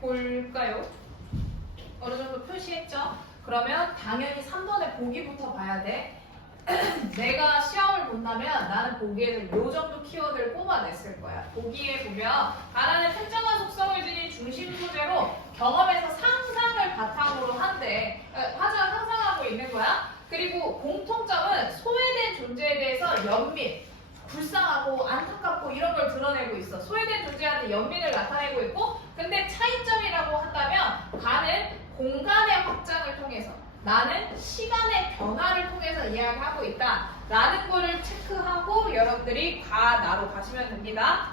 볼까요? 어느 정도 표시했죠? 그러면 당연히 3번의 보기부터 봐야 돼. 내가 시험을 본다면 나는 보기에는 요 정도 키워드를 뽑아냈을 거야. 보기에 보면 가라는 특정한 속성을 지닌 중심 소재로 경험에서 상상을 바탕으로 한대. 화자가 상상하고 있는 거야. 그리고 공통점은 소외된 존재에 대해서 연민, 불쌍하고 안타깝고 이런 걸 드러내고 있어. 소외된 존재한테 연민을 나타내고 있고, 근데 차이점이라고 한다면 가는 공간의 확장을 통해서, 나는 시간의 변화를 통해서 이야기하고 있다 라는 거를 체크하고 여러분들이 가나로 가시면 됩니다.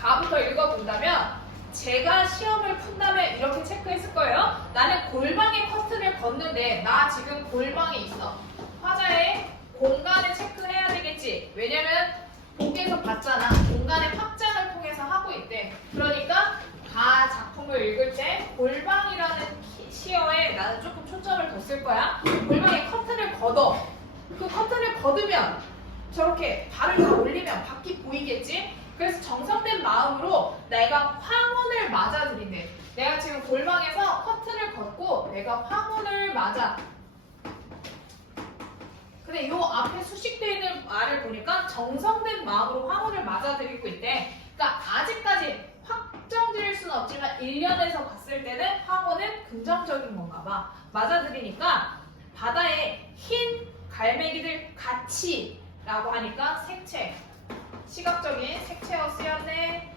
가부터 읽어본다면 제가 시험을 푼다면 이렇게 체크했을 거예요. 나는 골방에 커튼을 걷는데 나 지금 골방에 있어. 화자의 공간을 체크해야 되겠지. 왜냐면 보기에서 봤잖아. 공간의 확장을 통해서 하고 있대. 그러니까 가 작품을 읽을 때 골방이라는 시어에 나는 조금 초점을 뒀을 거야. 골방에 커튼을 걷어. 그 커튼을 걷으면 저렇게 발을 다 올리면 밖이 보이겠지? 그래서 정성된 마음으로 내가 황혼을 맞아들이네. 내가 지금 골방에서 커튼을 걷고 내가 황혼을 맞아. 근데 이 앞에 수식되어 있는 말을 보니까 정성된 마음으로 황혼을 맞아들이고 있대. 그러니까 아직까지 확정지을 수는 없지만 1년에서 봤을 때는 황혼은 긍정적인 건가 봐. 맞아들이니까 바다에 흰 갈매기들 같이 라고 하니까 색채, 시각적인 색채어 쓰였네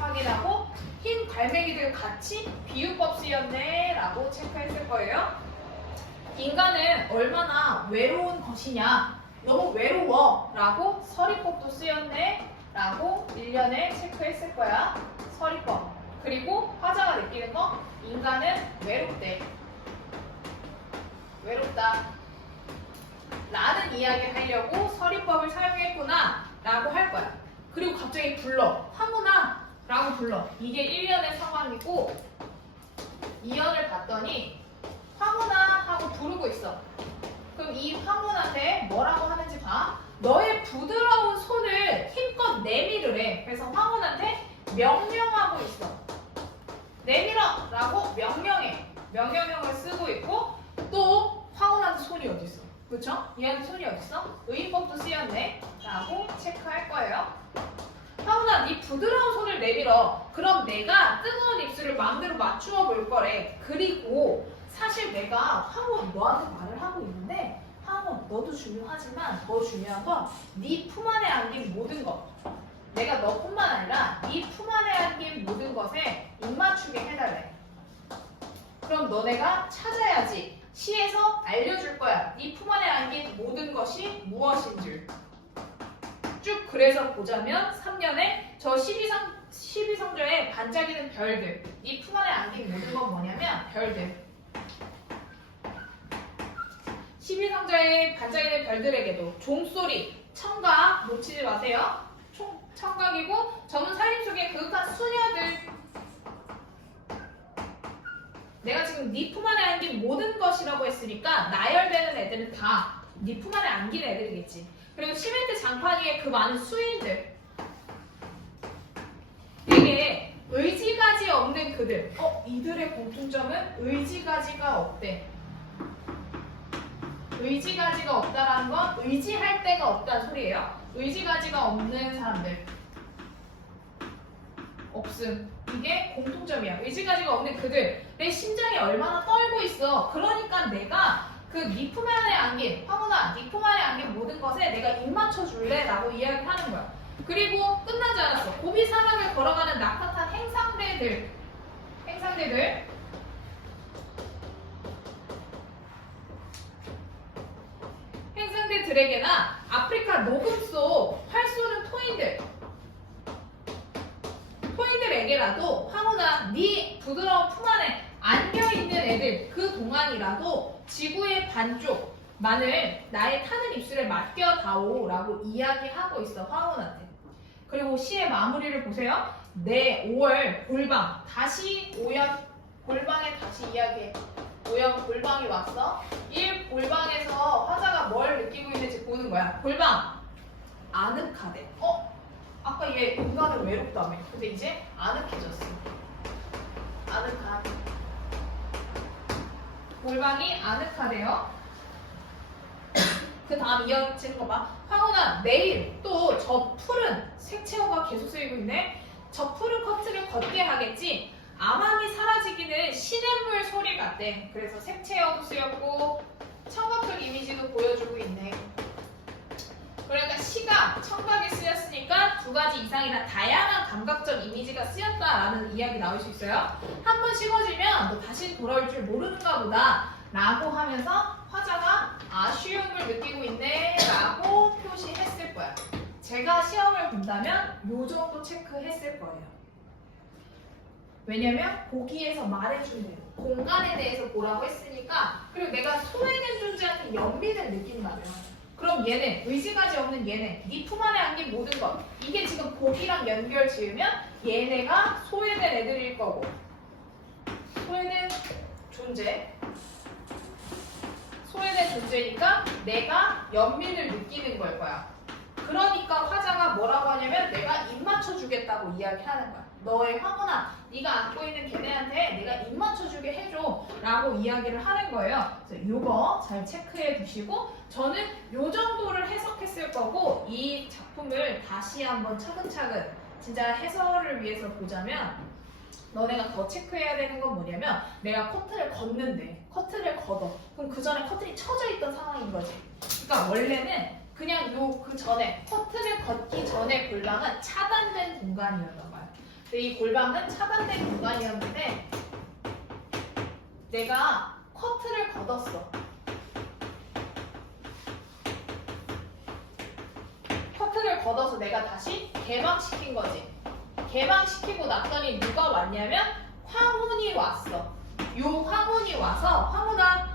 확인하고, 흰 갈매기들 같이 비유법 쓰였네 라고 체크했을 거예요. 인간은 얼마나 외로운 것이냐, 너무 외로워 라고 서리법도 쓰였네 라고 1년에 체크했을 거야. 서리법. 그리고 화자가 느끼는 거, 인간은 외롭대. 외롭다 라는 이야기를 하려고 서리법을 사용했구나 라고 할 거야. 그리고 갑자기 불러. 황혼아 라고 불러. 이게 1년의 상황이고, 2년을 봤더니 황혼아 하고 부르고 있어. 그럼 이 황혼한테 뭐라고 하는지 봐. 너의 부드러운 손을 힘껏 내밀으래. 그래서 황혼한테 명령하고 있어. 내밀어 라고 명령해. 명령형을 쓰고 있고, 또 황혼한테 손이 어디 있어? 그쵸? 얘한테 손이 어디 있어? 의인법도 쓰였네 라고 체크할 거예요. 황혼아, 네 부드러운 손을 내밀어. 그럼 내가 뜨거운 입술을 마음대로 맞추어 볼 거래. 그리고 사실 내가 황혼 너한테 말을 하고 있는데, 황혼 너도 중요하지만 더 중요한 건 네 품 안에 안긴 모든 것, 내가 너뿐만 아니라 네 품 안에 안긴 모든 것에 입맞추게 해달래. 그럼 너네가 찾아야지. 시에서 알려줄 거야. 네 품 안에 안긴 모든 것이 무엇인 줄. 쭉 그래서 보자면 3년에 저 12성조에 반짝이는 별들, 네 품 안에 안긴 모든 건 뭐냐면 별들. 12성자의 반짝이는 별들에게도 종소리, 청각 놓치지 마세요. 청각이고 전문 살림 속의 그윽한 수녀들. 내가 지금 네 품 안에 안긴 모든 것이라고 했으니까 나열되는 애들은 다 네 품 안에 안긴 애들이겠지. 그리고 시멘트 장판 위에 그 많은 수인들. 이게 의지가지 없는 그들. 이들의 공통점은 의지가지가 없대. 의지가지가 없다라는 건 의지할 데가 없다는 소리예요. 의지가지가 없는 사람들. 없음. 이게 공통점이야. 의지가지가 없는 그들. 내 심장이 얼마나 떨고 있어. 그러니까 내가 그 네 품 안에 안긴, 황혼아, 네 품 안에 안긴 모든 것에 내가 입 맞춰줄래? 라고 이야기하는 거야. 그리고 끝나지 않았어. 고비 사막을 걸어가는 낙하산 행상대들. 행상대들에게나 아프리카 녹음 속 활 쏘는 토인들에게라도 황혼아, 네 부드러운 품 안에 안겨있는 애들, 그 동안이라도 지구의 반쪽만을 나의 타는 입술에 맡겨다오 라고 이야기하고 있어, 황혼한테. 그리고 시의 마무리를 보세요. 내 5월 골방, 다시 5연 골방에 다시 이야기해. 5연 골방이 왔어. 1 골방에서 화자가 뭘 느끼고 있는지 보는 거야. 골방 아늑하대. 아까 얘 인간은 외롭다며. 근데 이제 아늑해졌어. 아늑하대. 골방이 아늑하대요. 그 다음 이어지는 거 봐. 황훈아, 내일 또 저 푸른 색채어가 계속 쓰이고 있네. 저 푸른 커트를 걷게 하겠지. 암암이 사라지기는 시냇물 소리 같대. 그래서 색채어도 쓰였고 청각적 이미지도 보여주고 있네. 그러니까 시각, 청각이 쓰였으니까 두 가지 이상이나 다양한 감각적 이미지가 쓰였다라는 이야기 나올 수 있어요. 한 번 씹어지면 너 다시 돌아올 줄 모르는가 보다 라고 하면서 화자가 아쉬움을 느끼고 있네 라고 표시했을 거야. 제가 시험을 본다면 요 정도 체크했을 거예요. 왜냐면 보기에서 말해준 대로 공간에 대해서 보라고 했으니까. 그리고 내가 소외된 존재한테 연민을 느낀다면 그럼 얘네, 의지가지 없는 얘네, 네 품 안에 안긴 모든 것, 이게 지금 보기랑 연결 지으면 얘네가 소외된 애들일 거고, 소외된 존재, 소외된 존재니까 내가 연민을 느끼는 걸 거야. 그러니까 화자가 뭐라고 하냐면 내가 입 맞춰주겠다고 이야기하는 거야. 너의 황혼아, 네가 안고 있는 걔네한테 내가 입 맞춰주게 해줘 라고 이야기를 하는 거예요. 그래서 요거 잘 체크해 두시고, 저는 요 정도를 해석했을 거고, 이 작품을 다시 한번 차근차근 진짜 해설을 위해서 보자면 너네가 더 체크해야 되는 건 뭐냐면, 내가 커튼을 걷는데 커튼을 걷어. 그럼 그 전에 커튼이 쳐져 있던 상황인 거지. 그러니까 원래는 그냥 그 전에 커튼을 걷기 전에 골방은 차단된 공간이었던 거야. 근데 이 골방은 차단된 공간이었는데 내가 커튼을 걷었어. 커튼을 걷어서 내가 다시 개방시킨 거지. 개방시키고 났더니 누가 왔냐면 황혼이 왔어. 요 황혼이 와서, 황혼아,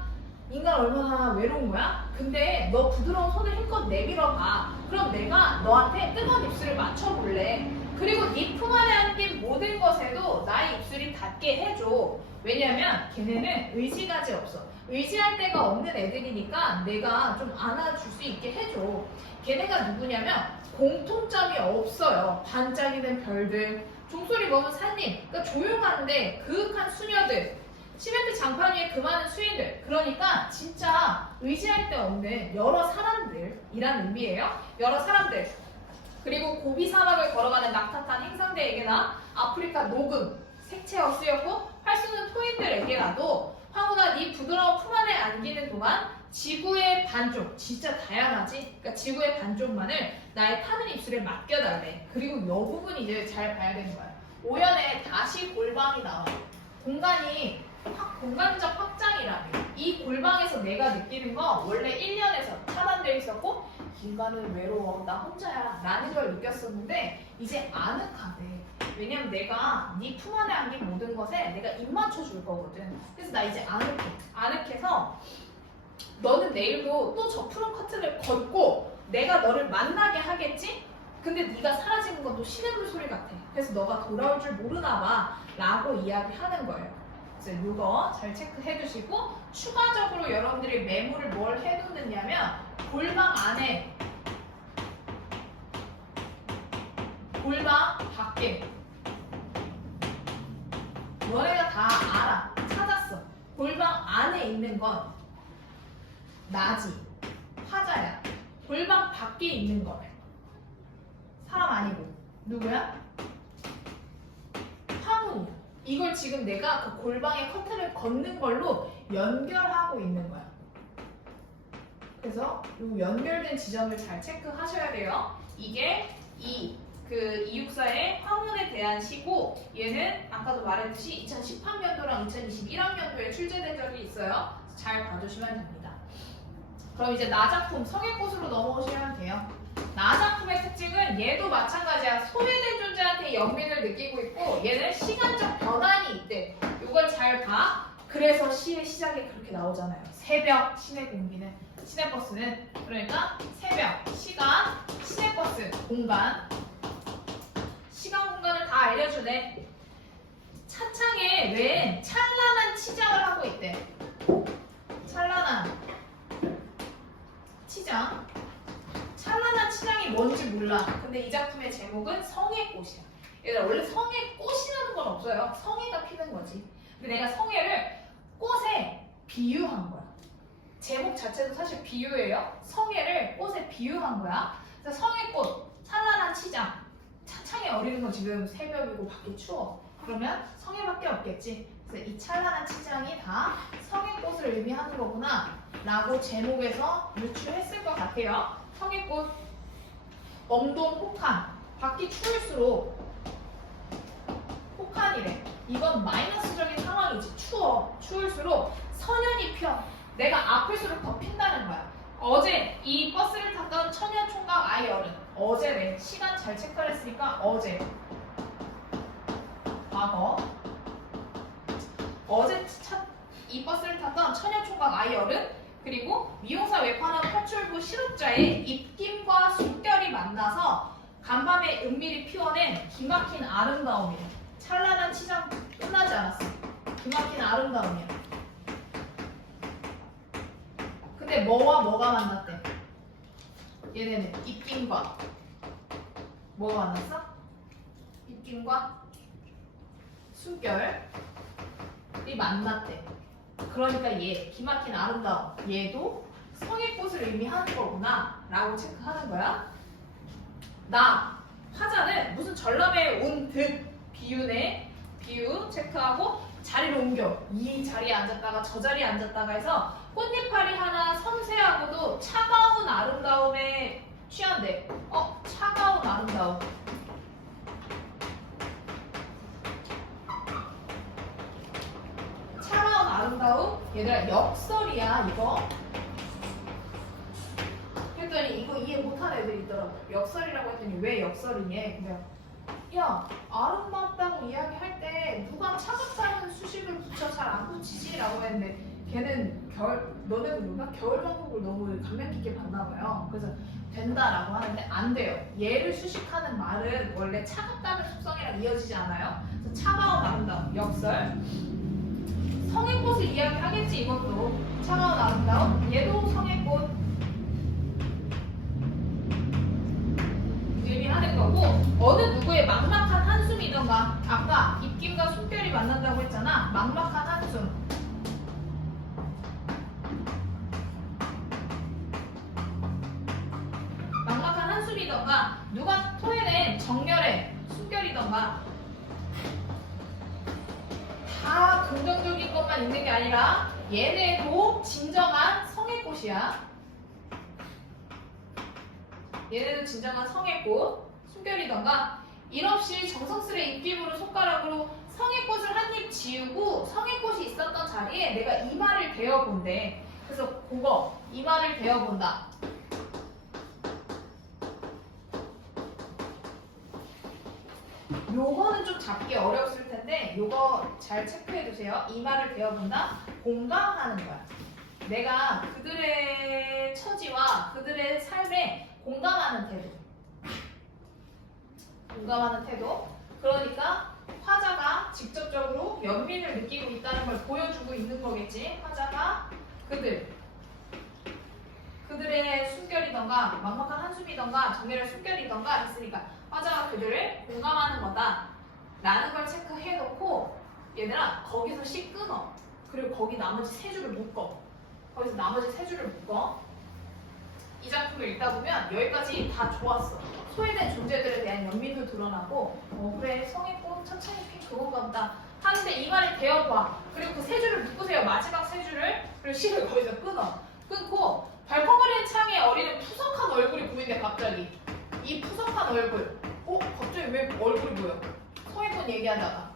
인간 얼마나 외로운 거야? 근데 너 부드러운 손을 힘껏 내밀어 봐. 그럼 내가 너한테 뜨거운 입술을 맞춰볼래. 그리고 네 품 안에 안긴 모든 것에도 나의 입술이 닿게 해줘. 왜냐면 걔네는 의지가지 없어. 의지할 데가 없는 애들이니까 내가 좀 안아줄 수 있게 해줘. 걔네가 누구냐면 공통점이 없어요. 반짝이는 별들, 종소리 먹은 산림, 그러니까 조용한데 그윽한 수녀들, 시멘트 장판 위에 그 많은 수인들. 그러니까 진짜 의지할 데 없는 여러 사람들이란 의미예요. 여러 사람들. 그리고 고비 사막을 걸어가는 낙타탄 행상대에게나 아프리카 녹음, 색채어 쓰였고 활 쏘는 토인들에게라도 황혼아, 네 부드러운 품 안에 안기는 동안 지구의 반쪽, 진짜 다양하지? 그러니까 지구의 반쪽만을 나의 타는 입술에 맡겨달래. 그리고 이 부분 이제 잘 봐야 되는 거야. 5연에 다시 골방이 나와요. 공간이 공간적 확장이라며. 이 골방에서 내가 느끼는 건 원래 1년에서 차단되어 있었고 인간은 외로워, 나 혼자야 라는 걸 느꼈었는데 이제 아늑하대. 왜냐면 내가 네 품 안에 안긴 모든 것에 내가 입 맞춰줄 거거든. 그래서 나 이제 아늑해. 아늑해서 너는 내일도 또 저 푸른 커튼을 걷고 내가 너를 만나게 하겠지? 근데 네가 사라지는 건 또 시냇물 소리 같아. 그래서 너가 돌아올 줄 모르나 봐 라고 이야기하는 거예요. 그래서 이거 잘 체크해 주시고, 추가적으로 여러분들이 메모를 뭘 해두느냐면 골방 안에, 골방 밖에 너네가 다 알아. 찾았어. 골방 안에 있는 건 나지, 화자야. 골방 밖에 있는 거 사람 아니고 누구야? 황혼이야. 이걸 지금 내가 그 골방의 커튼을 걷는 걸로 연결하고 있는 거야. 그래서 이 연결된 지점을 잘 체크하셔야 돼요. 이게 그 264의 황혼에 대한 시고, 얘는 아까도 말했듯이 2013년도랑 2021학년도에 출제된 적이 있어요. 잘 봐주시면 됩니다. 그럼 이제 나 작품 성의꽃으로 넘어오시면 돼요. 나 작품의 특징은 얘도 마찬가지야. 소외된 존재한테 연민을 느끼고 있고 얘는 시간적 변환이 있대. 이걸 잘 봐. 그래서 시의 시작에 그렇게 나오잖아요. 새벽, 시내공기는, 시내버스는. 그러니까 새벽, 시간, 시내버스, 공간. 시간, 공간을 다 알려주네. 차창에 왜 찬란한 치장을 하고 있대. 찬란한 치장. 찬란한 치장이 뭔지 몰라. 근데 이 작품의 제목은 성의 꽃이야. 얘들아, 원래 성의 꽃이라는 걸 상관없어요. 성애가 피는 거지. 근데 내가 성애를 꽃에 비유한 거야. 제목 자체도 사실 비유예요. 성애를 꽃에 비유한 거야. 그래서 성애꽃, 찬란한 치장. 차창에 어리는 건 지금 새벽이고 밖에 추워. 그러면 성애밖에 없겠지. 그래서 이 찬란한 치장이 다 성애꽃을 의미하는 거구나 라고 제목에서 유추했을 것 같아요. 성애꽃, 엄동 혹한. 밖이 추울수록 혹한이래. 이건 마이너스적인 상황이지. 추울수록 선연이 펴. 내가 아플수록 더 핀다는 거야. 어제 이 버스를 탔던 처녀 총각 아이 어른. 어제래. 시간 잘 체크를 했으니까 어제. 과거. 어제 이 버스를 탔던 처녀 총각 아이 어른. 그리고 미용사 외판원 탈출부 실업자의 입김과 숨결이 만나서 간밤에 은밀히 피워낸 기막힌 아름다움이래. 찬란한 치장 끝나지 않았어. 기막힌 아름다움이야. 근데 뭐와 뭐가 만났대? 얘네는 입김과 뭐가 만났어? 입김과 숨결이 만났대. 그러니까 얘 기막힌 아름다움 얘도 성애꽃을 의미하는 거구나 라고 체크하는 거야. 나 화자는 무슨 전람회 온 듯 비유네. 비유 체크하고 자리를 옮겨. 이 자리에 앉았다가 저 자리에 앉았다가 해서 꽃잎파리 하나 섬세하고도 차가운 아름다움에 취한대. 차가운 아름다움. 차가운 아름다움? 얘들아 역설이야 이거. 그랬더니 이거 이해 못하는 애들이 있더라고. 역설이라고 했더니 왜 역설이니? 그냥 야 아름답다고 이야기할 때 누가 차갑다는 수식을 붙여 잘 안 붙이지? 라고 했는데 걔는 너네도 뭔가 겨울왕국을 너무 감명 깊게 봤나 봐요. 그래서 된다라고 하는데 안 돼요. 얘를 수식하는 말은 원래 차갑다는 속성이랑 이어지지 않아요. 그래서 차가운 아름다움 역설. 성애꽃을 이야기하겠지 이것도. 차가운 아름다움 얘도 성애꽃 의미하는 거고, 어느 누구의 막막한 한숨이던가. 아까 입김과 숨결이 만난다고 했잖아. 막막한 한숨. 막막한 한숨이던가 누가 토해낸 정열의 숨결이던가. 다 긍정적인 것만 있는 게 아니라 얘네도 진정한 성애꽃이야. 얘네도 진정한 성애꽃, 숨결이던가. 일없이 정성스레 입김으로 손가락으로 성애꽃을 한 입 지우고 성애꽃이 있었던 자리에 내가 이마를 대어본대. 그래서 그거 이마를 대어본다. 요거는 좀 잡기 어려웠을 텐데 요거 잘 체크해두세요. 이마를 대어본다. 공감하는 거야. 내가 그들의 처지와 그들의 삶에 공감하는 태도. 공감하는 태도. 그러니까 화자가 직접적으로 연민을 느끼고 있다는 걸 보여주고 있는 거겠지. 화자가 그들의 숨결이던가 막막한 한숨이던가 정열의 숨결이던가 했으니까 화자가 그들을 공감하는 거다 라는 걸 체크해놓고 얘들아 거기서 시 끊어. 그리고 거기 나머지 세 줄을 묶어. 거기서 나머지 세 줄을 묶어. 이 작품을 읽다 보면 여기까지 다 좋았어. 소외된 존재들에 대한 연민도 드러나고 그래 성애꽃 천천히 핀 그건가 보다 하는데 이 말을 대어봐. 그리고 그 세 줄을 묶으세요. 마지막 세 줄을. 그리고 시를 거기서 끊고 발컹거리는 창에 어리는 푸석한 얼굴이 보이는데 갑자기 이 푸석한 얼굴 갑자기 왜 얼굴이 보여? 성애꽃 얘기하다가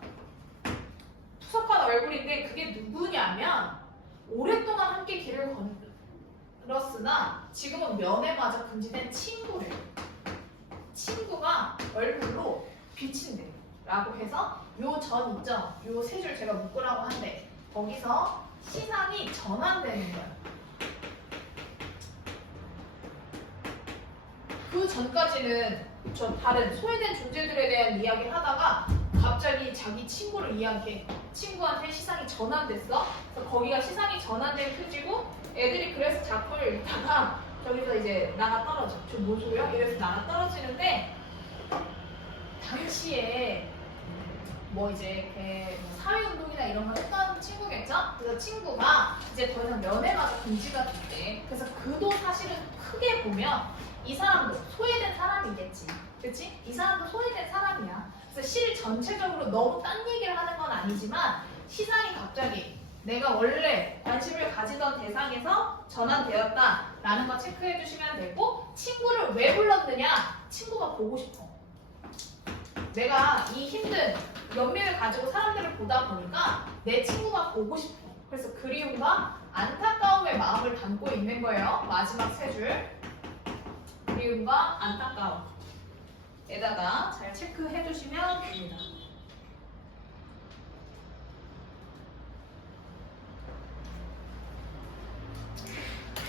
푸석한 얼굴인데 그게 누구냐면 오랫동안 함께 길을 걸었으나 지금은 면회마저 금지된 친구래. 친구가 얼굴로 비친대 라고 해서 요 전 있죠? 요 세 줄 제가 묶으라고 한대. 거기서 시상이 전환되는 거야. 그 전까지는 저 다른 소외된 존재들에 대한 이야기를 하다가 갑자기 자기 친구를 이야기해. 친구한테 시상이 전환됐어. 그래서 거기가 시상이 전환된 표지고 애들이 그래서 작품을 읽다가 저기서 이제 나가 떨어져. 저 뭔 소리야? 이래서 나가 떨어지는데 당시에 뭐 이제 이렇게 뭐 사회운동이나 이런 걸 했던 친구겠죠? 그래서 친구가 이제 더 이상 연애가 금지가 됐대. 그래서 그도 사실은 크게 보면 이 사람도 소외된 사람이겠지. 그치? 이 사람도 소외된 사람이야. 그래서 실 전체적으로 너무 딴 얘기를 하는 건 아니지만 시상이 갑자기 내가 원래 관심을 가지던 대상에서 전환되었다라는 거 체크해 주시면 되고 친구를 왜 불렀느냐? 친구가 보고 싶어. 내가 이 힘든 연민을 가지고 사람들을 보다 보니까 내 친구가 보고 싶어. 그래서 그리움과 안타까움의 마음을 담고 있는 거예요. 마지막 세 줄. 그리움과 안타까움에다가 잘 체크해 주시면 됩니다.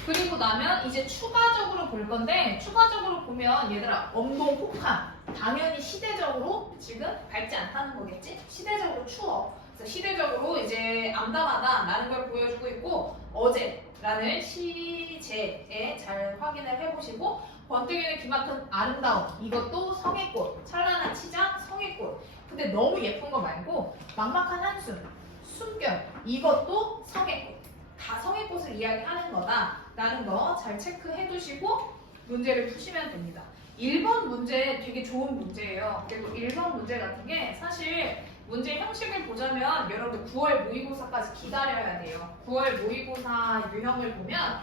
그리고 나면 이제 추가적으로 볼 건데 추가적으로 보면 얘들아 엄동 혹한 당연히 시대적으로 지금 밝지 않다는 거겠지? 시대적으로 추워. 그래서 시대적으로 이제 암담하다라는 걸 보여주고 있고 어제라는 시제에 잘 확인을 해보시고 번뜩이는 기막힌 아름다움 이것도 성의꽃 찬란한 치장 성의꽃 근데 너무 예쁜 거 말고 막막한 한숨 숨결 이것도 성의꽃 다 성의꽃을 이야기하는 거다라는 거 잘 체크해 두시고 문제를 푸시면 됩니다. 1번 문제 되게 좋은 문제예요. 그리고 1번 문제 같은 게 사실 문제 형식을 보자면 여러분들 9월 모의고사까지 기다려야 돼요. 9월 모의고사 유형을 보면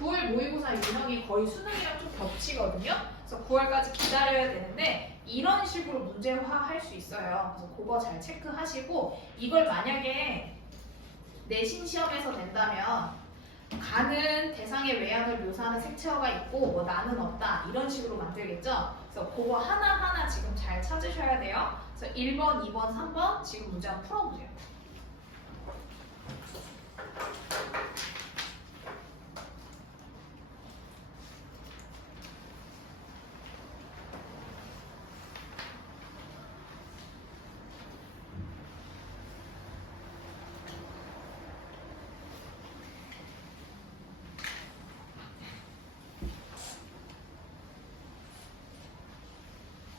9월 모의고사 유형이 거의 수능이랑 좀 겹치거든요. 그래서 9월까지 기다려야 되는데 이런 식으로 문제화할 수 있어요. 그래서 그거 잘 체크하시고 이걸 만약에 내신 시험에서 낸다면 가는 대상의 외양을 묘사하는 색채어가 있고 뭐 나는 없다 이런 식으로 만들겠죠. 그래서 그거 하나하나 지금 잘 찾으셔야 돼요. 그래서 1번, 2번, 3번 지금 문제 한번 풀어보세요.